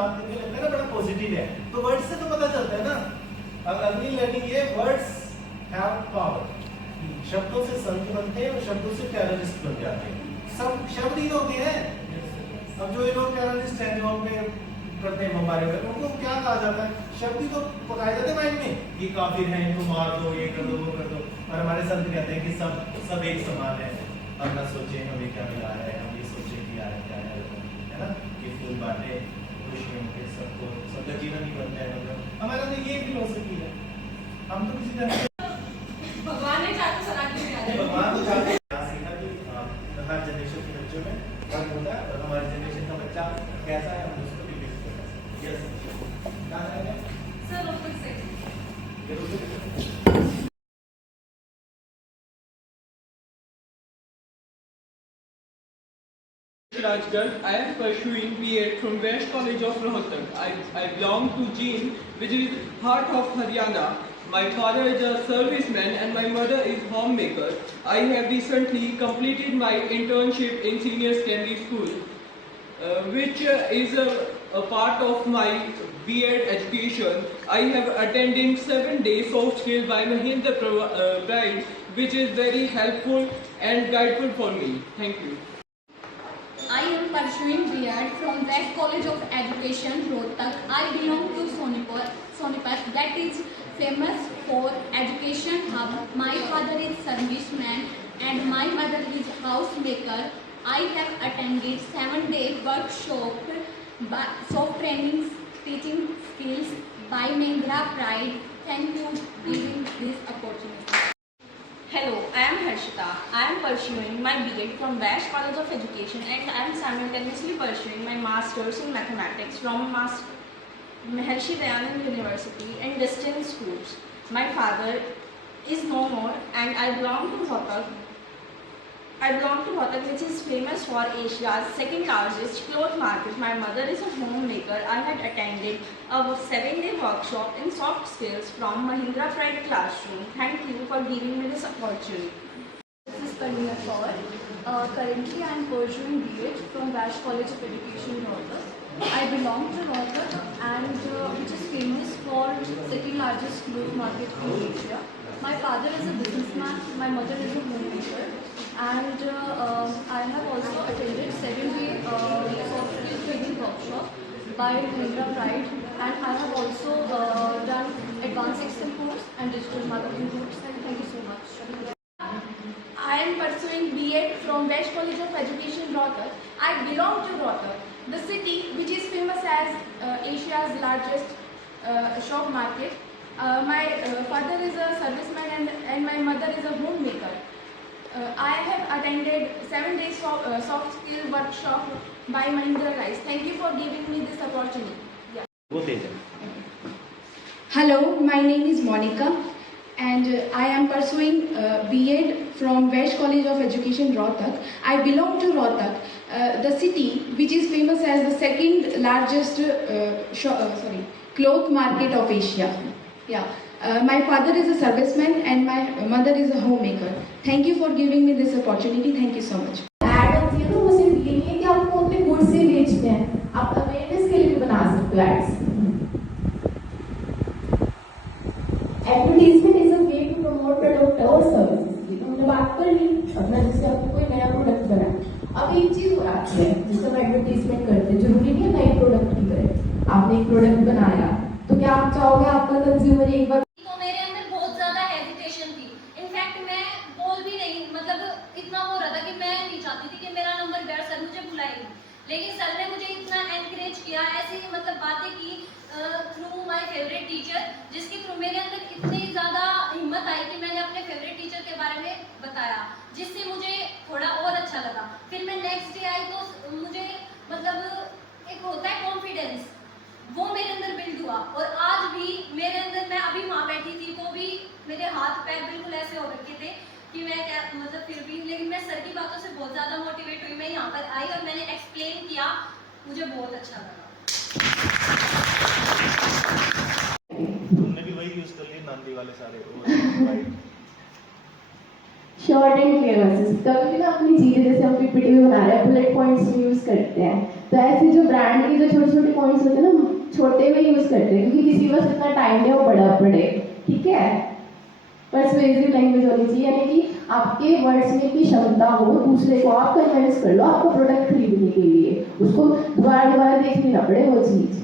बात करने लगता है ना बड़ा पॉजिटिव है, तो वर्ड्स से तो पता चलता है ना। अब अगली लर्निंग ये वर्ड्स हैव पावर, शब्दों से संत बनते हैं और शब्दों से टेररिस्ट बन जाते हैं। सब शब्द ही होते हैं। अब जो ये लोग टेररिस्ट हैं जो हम पे करते हैं हमारे में, उनको क्या कहा जाता है? शब्द ही तो पकाए जाते हैं माइंड में, ये काफिर हैं, इनको मार दो, ये कर दो, वो कर दो। और हमारे संत कहते हैं कि सब एक समान है, हम ना सोचे हमें क्या मिला है, हम ये सोचे कि यार क्या है ना, ये फूल बांटे खुशी होंगे सबको, सबका जीवन ही बनता है। मतलब हमारा तो ये फिलॉसफी है। हम तो किसी तरह भगवान ने चाहते सनातन में आ जाए। भगवान तो चाहते सीखा कि हर जनरेशन के बच्चों में फर्क होता है, और हमारी जनरेशन का बच्चा कैसा है हम उसको भी देख सकते हैं। यस क्या है सर रोहतक से Rajgarh. I am pursuing B.Ed from West College of Rohtak. I belong to Jeen, which is heart of Haryana. My father is a serviceman and my mother is homemaker. I have recently completed my internship in senior secondary school, which is a part of my B.Ed education. I have attended 7 days soft skill by Mahindra Pride, which is very helpful and guideful for me. Thank you. I am pursuing B.Ed from West College of Education, Rohtak. I belong to Sonipat, that is famous for education hub. My father is serviceman and my mother is housemaker. I have attended 7-day workshop, soft training, teaching skills by Mahindra Pride. Thank you for giving this opportunity. Hello, I am Harshita. I am pursuing my B.Ed from West College of Education and I am simultaneously pursuing my Masters in Mathematics from Maharshi Dayanand University and distance schools. My father is no more and I belong to Rohtak. Which is famous for Asia's second largest cloth market. My mother is a homemaker. I had attended a 7-day workshop in soft skills from Mahindra Pride classroom. Thank you for giving me this opportunity. This is Karnia Kaur. Currently I am pursuing B.Ed from West College of Education, Rohtak. I belong to Rohtak and which is famous for second largest cloth market in Asia. My father is a businessman, my mother is a homemaker, and I have also attended 7-day soft skill training workshop by Mahindra Pride, and I have also done advanced Excel course and digital marketing course. And thank you so much. I am pursuing B.Ed from West College of Education, Rohtak. I belong to Rohtak, the city which is famous as Asia's largest shop market. My father is a serviceman and my mother is a homemaker. I have attended 7-day soft skill workshop by Mahindra guys. Thank you for giving me this opportunity. Hello, my name is Monica and I am pursuing B.Ed from West College of Education, Rohtak. I belong to Rohtak, the city which is famous as the second largest cloth market of Asia. Yeah. My father is a serviceman and my mother is a homemaker. Thank you for giving me this opportunity. Thank you so much. Add होती है तो वो सिर्फ ये नहीं है कि आपको अपने गुड से बेचते हैं, आप अवेयरनेस के लिए भी बना सकते हो ads. Advertisement is a way to promote product और सर्विसेज। ये तो हमने बात कर ली अपना, जैसे आपको कोई नया प्रोडक्ट बना, अब एक चीज हो रही है जिससे हम एडवर्टाइजमेंट करते हैं, जरूरी नहीं है नए प्रोडक्ट की करें। आपने एक प्रोडक्ट बनाया तो क्या आप चाहोगे आपका कंज्यूमर एक बार? तो मेरे अंदर बहुत ज्यादा हेजिटेशन थी। इनफैक्ट मैं बोल भी नहीं, मतलब इतना हो रहा था कि मैं नहीं चाहती थी कि मेरा नंबर बैठ, सर मुझे बुलाएंगे, लेकिन सर ने मुझे इतना एनकरेज किया, ऐसी मतलब बातें की थ्रू माय फेवरेट टीचर, जिसके थ्रू मेरे अंदर इतनी ज़्यादा हिम्मत आई कि मैंने अपने फेवरेट टीचर के बारे में बताया, जिससे मुझे थोड़ा और अच्छा लगा। फिर मैं नेक्स्ट डे आई तो मुझे मतलब एक होता है कॉन्फिडेंस, वो मेरे अंदर बिल्ड हुआ। और आज भी मेरे अंदर, मैं अभी वहाँ बैठी थी तो भी मेरे हाथ पैर बिल्कुल ऐसे हो रखे थे कि मैं क्या मतलब, फिर भी लेकिन मैं सर की बातों से बहुत ज़्यादा मोटिवेट हुई। मैं यहाँ पर आई और मैंने एक्सप्लेन किया, मुझे बहुत अच्छा लगा। तुमने भी वही यूज कर लिए नांदी वाले सारे। Short and clear message. कभी भी ना अपनी चीज़ें जैसे हम पीपीटी में बना रहे हैं बुलेट पॉइंट्स में यूज़ करते हैं, तो ऐसे जो ब्रांड के जो छोटे छोटे पॉइंट्स होते हैं ना छोटे में यूज़ करते हैं, क्योंकि किसी के पास इतना टाइम नहीं हो बड़ा पड़े, ठीक है। पर्सुएसिव लैंग्वेज होनी चाहिए, यानी कि आपके वर्ड्स में की क्षमता हो दूसरे को आप कन्विंस कर लो आपका प्रोडक्ट खरीदने के लिए, उसको दोबारा दोबारा देखनी ना पड़े वो चीज़।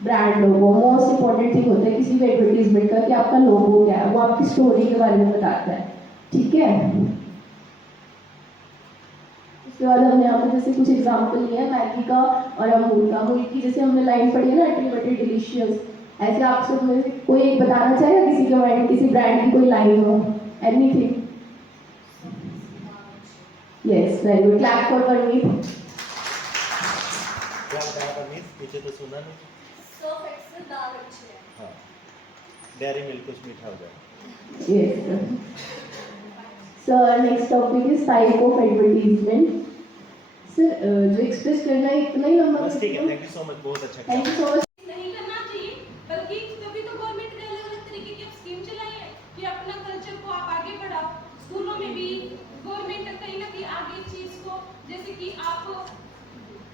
Brand logo most important thing होता है किसी भी एडवर्टीजमेंट का कि आपका लोगो क्या है, वो आपकी स्टोरी के बारे में बताता है, ठीक है। उसके बाद हमने यहाँ पे जैसे कुछ एग्जाम्पल लिए हैं मैगी का और अमूल का। अमूल की जैसे हमने लाइन पढ़ी है ना अल्टीमेटली डिलीशियस, ऐसे आप सब में से कोई बताना चाहेगा किसी के माइंड में किसी ब्रांड की कोई लाइन हो, anything? Yes very good, clap for Parmeet. पीछे तो सुना नहीं। हाँ, डेयरी मिल्क कुछ मीठा हो जाए। Yes sir, next topic is type of advertisement. Sir जो एक्सप्रेस करना है इतना ही लंबा, बस ठीक है, थैंक यू सो मच, बहुत अच्छा थैंक यू सो मच। नहीं करना चाहिए, बल्कि तभी तो गवर्नमेंट ने अलग अलग तरीके की स्कीम चलाई है कि अपना कल्चर को आप आगे बढ़ाओ। स्कूलों में भी गवर्नमेंट कहीं ना कहीं आगे इस चीज को, जैसे कि आप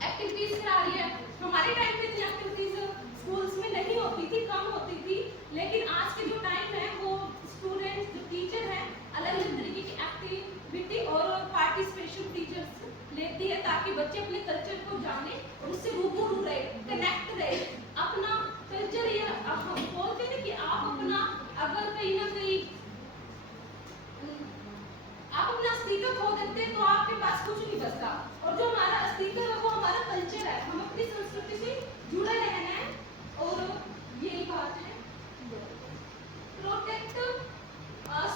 एक्टिविटीज करा रही है। हमारे टाइम पे इतनी एक्टिविटीज स्कूल्स में नहीं होती थी, कम होती थी, लेकिन आज के जो टाइम है वो स्टूडेंट्स जो टीचर है अलग अलग तरीके की एक्टिविटी और पार्टिसिपेशन टीचर्स लेती है ताकि बच्चे अपने कल्चर को जाने और उससे रूबरू रहे, कनेक्ट रहे। अपना कल्चर ये हम बोलते हैं कि आप अपना अगर कहीं ना कहीं आप अपना अस्तित्व खो देते हैं तो आपके पास कुछ नहीं बचता, और जो हमारा अस्तित्व है वो हमारा कल्चर है, हम अपनी संस्कृति से जुड़े रहना है। और यही बात है, protect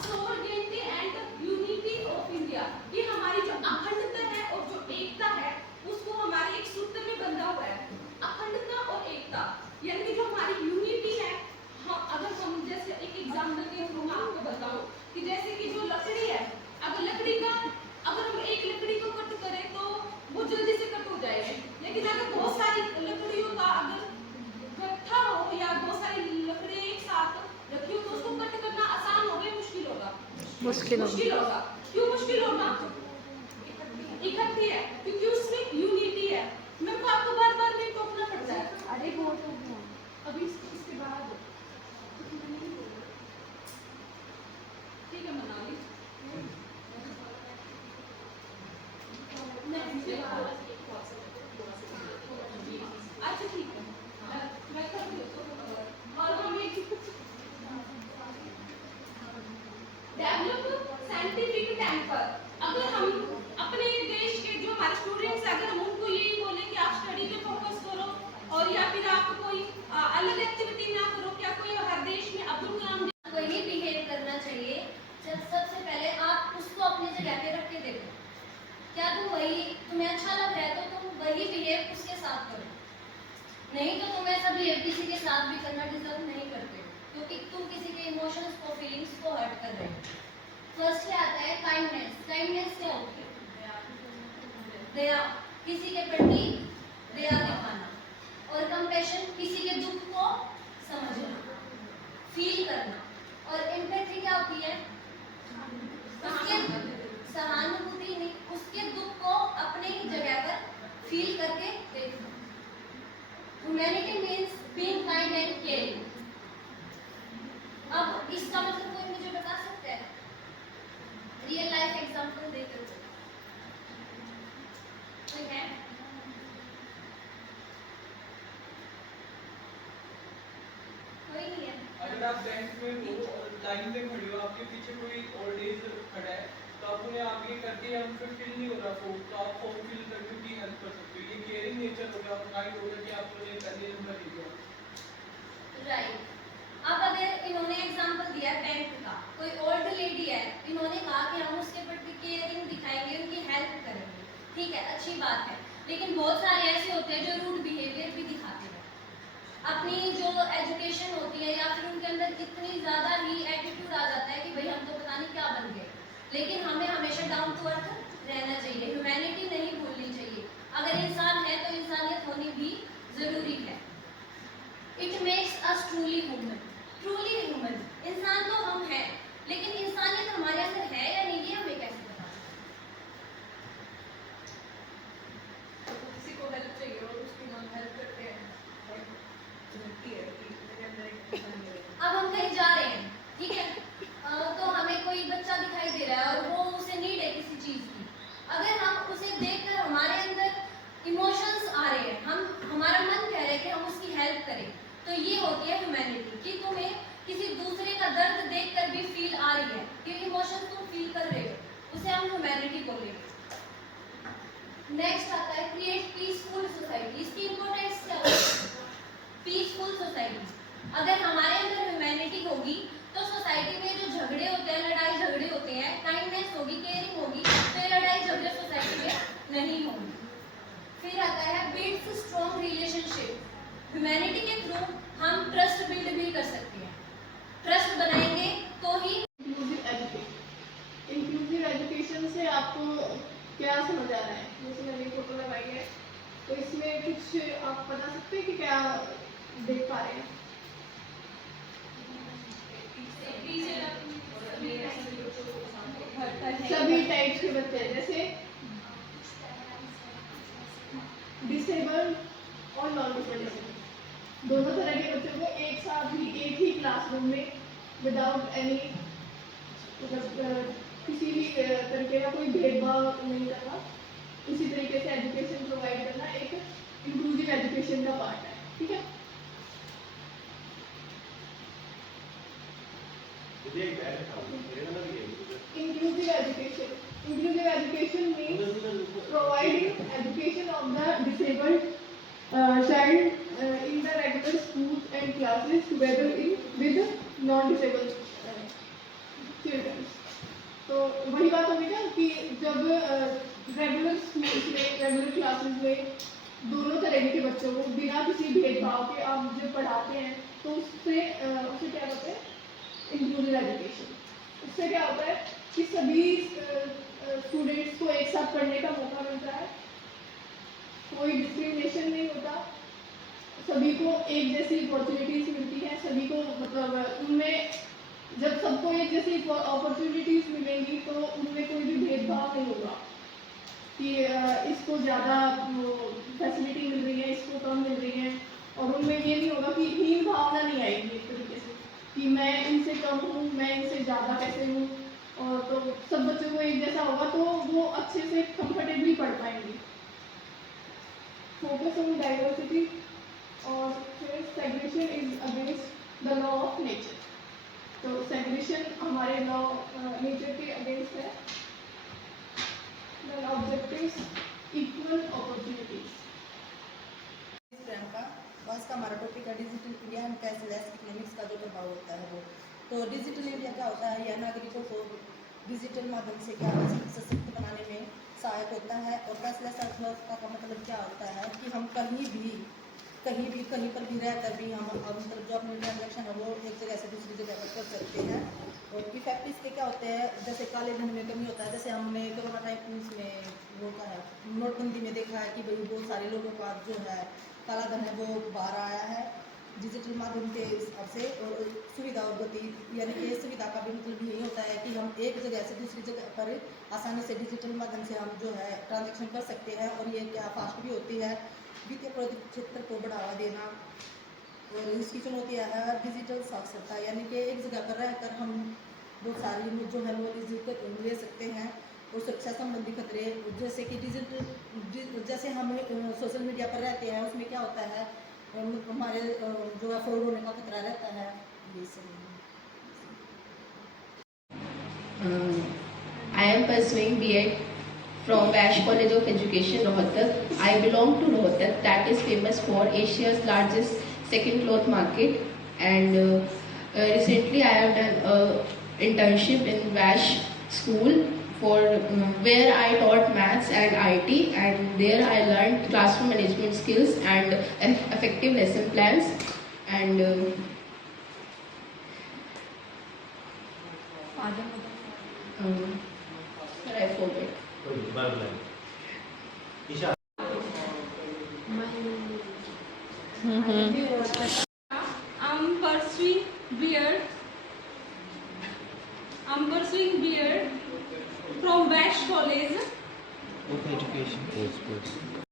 sovereignty and unity of India, कि हमारी जो अखंडता है और जो एकता है उसको हमारे एक सूत्र में बंधा हुआ है, अखंडता और एकता, यानी कि जो हमारी यूनिटी है। अगर हम जैसे एक एग्जाम्पल के थ्रू मैं आपको बताऊं कि जैसे कि जो लकड़ी है, अगर लकड़ी का अगर हम एक लकड़ी को कट करें तो वो जल्दी से कट हो जाएगी, लेकिन अगर बहुत सारी लकड़ियों का अगर इकट्ठा हो या बहुत सारी लकड़ी एक साथ रखी हो तो उसको कट करना आसान होगा, मुश्किल होगा? मुश्किल होगा। क्यों मुश्किल होगा? इकट्ठी है, क्योंकि उसमें यूनिटी है। मेरे को आपको बार बार नहीं टोकना पड़ता है। अरे वो अभी इसके बाद ठीक है, मना ली। अच्छा ठीक है, मैं कर देती हूँ। और हम एक डेवलप साइंटिफिक टेम्पर। अगर हम अपने देश के जो हमारे स्टूडेंट्स अगर हम उनको यही बोले कि आप स्टडी पे फोकस करो और या फिर आप कोई अलग एक्टिविटी ना करो, क्या कोई हर देश में अब्दुल कलाम वही बिहेव करना चाहिए। जब सबसे पहले आप उसको अपनी जगह पे रख के देखो, क्या तुम वही तुम्हें अच्छा लग रहा है तो तुम वही बिहेव उसके साथ करो, नहीं तो तुम ऐसा बिहेव किसी के साथ भी करना डिजर्व नहीं करते, क्योंकि तुम किसी के इमोशंस को फीलिंग्स को हर्ट कर रहे हो। फर्स्ट आता है काइंडनेस। काइंडनेस क्या होती है? दया, किसी के प्रति दया दिखाना, और कंपैशन किसी के दुख को समझना, फील करना। और एम्पैथी क्या होती है? उसके सहानुभूति नहीं, उसके दुख को अपने ही जगह पर फील करके देखना। Humanity means being kind and caring. अब इसका मतलब कोई मुझे बता सकता है? रियल लाइफ एग्जांपल देकर कोई है? कोई नहीं है। अगर आप बैंक में हो और लाइन में खड़े हो, आपके पीछे कोई ओल्ड एज खड़ा है तो आप उन्हें आगे करके हमसे फील नहीं हो रहा फॉर्म, तो आप फॉर्म फिल करके भी हेल्प कर सकते हो। ये केयरिंग नेचर हो गया, काइंड हो गया कि आप उन्हें पहले नंबर दे दिया। राइट। अब अगर इन्होंने एग्जांपल दिया बैंक का, कोई ओल्ड लेडी है, इन्होंने कहा कि हम उसके प्रति केयरिंग दिखाएंगे, उनकी हेल्प करेंगे, ठीक है, अच्छी बात है। लेकिन बहुत सारे ऐसे होते हैं जो रूड बिहेवियर भी दिखाते हैं। अपनी जो एजुकेशन होती है या फिर उनके अंदर इतनी ज़्यादा ही एटीट्यूड आ जाता है कि भाई हम तो पता नहीं क्या बन गए। लेकिन हमें हमेशा डाउन टू अर्थ रहना चाहिए, ह्यूमैनिटी नहीं भूलनी चाहिए। अगर इंसान है तो इंसानियत होनी भी ज़रूरी है। It makes us truly human. Truly human इंसान तो हम हैं, लेकिन इंसानियत हमारे अंदर है या नहीं, ये हमें कैसे पता? किसी को हेल्प चाहिए और उसकी हम हेल्प करते हैं, अब हम कहीं जा रहे हैं, ठीक है, तो हमें कोई बच्चा दिखाई दे रहा है और वो उसे नीड है किसी चीज की। अगर हम उसे देखकर हमारे अंदर इमोशंस आ रहे हैं, हमारा मन कह रहा है कि हम उसकी हेल्प करें, तो ये होती है ह्यूमैनिटी, कि तुम्हें किसी दूसरे का दर्द देखकर भी फील आ रही है, कि इमोशंस तुम फील कर रहे हो, उसे हम ह्यूमैनिटी बोलेंगे। नेक्स्ट आता है क्रिएट पीसफुल सोसाइटी। इसकी इंपॉर्टेंस क्या है? Peaceful society. अगर हमारे अंदर ह्यूमैनिटी होगी तो सोसाइटी में जो झगड़े होते हैं, लड़ाई झगड़े होते हैं, काइंडनेस होगी, केयरिंग होगी, तो ये लड़ाई झगड़े सोसाइटी में नहीं होंगे। फिर आता है बिल्ड्स स्ट्रॉन्ग रिलेशनशिप। ह्यूमैनिटी के थ्रू हम ट्रस्ट बिल्ड भी कर सकते हैं। ट्रस्ट बनाएंगे तो ही इंक्लूसिव एजुकेशन से आपको क्या समझ आ रहा है? जैसे मैंने फोटो लगाई है, तो इसमें कुछ आप बता सकते हैं कि क्या देख पा रहे हैं? सभी टाइप्स के बच्चे, जैसे डिसेबल्ड और नॉन डिसेबल्ड, दोनों तरह के बच्चों को एक साथ ही एक ही क्लासरूम में विदाउट एनी किसी भी तरीके का कोई भेदभाव नहीं करना, उसी तरीके से एजुकेशन प्रोवाइड करना एक इंक्लूसिव एजुकेशन का पार्ट है। ठीक है, inclusive education means providing education of the disabled child in the regular schools and classes together with non-disabled children. तो वही बात होगी ना कि जब रेगुलर स्कूल्स में, रेगुलर क्लासेस में दोनों तरह के बच्चों को बिना किसी भेदभाव के आप जब पढ़ाते हैं, तो उसे क्या कहते हैं? Inclusive education. उससे क्या होता है कि सभी स्टूडेंट्स को एक साथ पढ़ने का मौका मिलता है, कोई डिस्क्रिमिनेशन नहीं होता, सभी को एक जैसी अपॉर्चुनिटीज मिलती हैं, सभी को मतलब उनमें जब सबको एक जैसी अपॉर्चुनिटीज मिलेंगी तो उनमें कोई भी भेदभाव नहीं होगा कि इसको ज़्यादा फैसिलिटी मिल रही है, इसको कम मिल रही है, और उनमें ये नहीं होगा कि हीन भावना नहीं आएगी एक तरीके से कि मैं इनसे कम हूँ, मैं इनसे ज़्यादा कैसे हूँ, और तो सब बच्चों को एक जैसा होगा तो वो अच्छे से कंफर्टेबली पढ़ पाएंगे। फोकस ऑन डाइवर्सिटी और फिर segregation is against the law of nature. तो सेग्रेगेशन हमारे लॉ नेचर के अगेंस्ट है। The objectives equal opportunities. आज का हमारा टॉपिक है digital India and cashless economics का जो प्रभाव होता है वो। तो डिजिटल इंडिया क्या होता है? यह नागरिकों को डिजिटल माध्यम से क्या सशक्त बनाने में सहायक होता है। और कैशलेस अर्थव्यवस्था का मतलब क्या होता है कि हम कहीं पर भी रहकर भी हम मतलब जो अपने ट्रांजेक्शन है वो एक जगह से दूसरी जगह पर कर सकते हैं। और इफेक्ट इसके क्या होते हैं? जैसे काले धन में कमी होता है। जैसे हमने कोरोना टाइम्स में होता है, नोटबंदी में देखा है कि भाई बहुत सारे लोगों का जो है काला धन है वो बाहर आया है डिजिटल माध्यम के हिसाब से। और सुविधा और गति, यानी कि सुविधा का भी मतलब यही होता है कि हम एक जगह से दूसरी जगह पर आसानी से डिजिटल माध्यम से हम जो है ट्रांजेक्शन कर सकते हैं। और ये क्या फास्ट भी होती है। वित्तीय प्रौद्योगिकी क्षेत्र को बढ़ावा देना। और इसकी चुनौतियाँ है डिजिटल साक्षरता, यानी कि एक जगह पर रहकर हम बहुत सारी जो है नॉलेज ले सकते हैं। और सुरक्षा संबंधी खतरे, जैसे कि डिजिटल जैसे हम सोशल मीडिया पर रहते हैं उसमें क्या होता है हमारे जो है फ्रॉड होने का खतरा रहता है। ये सब I am pursuing B.Ed from Vash College of Education, Rohtak. I belong to Rohtak, that is famous for Asia's largest second cloth market. And recently I have done an internship in Vash school where I taught maths and IT, and there I learned classroom management skills and effective lesson plans. And I forget. I'm pursuing B.Ed of Education. Yes, please.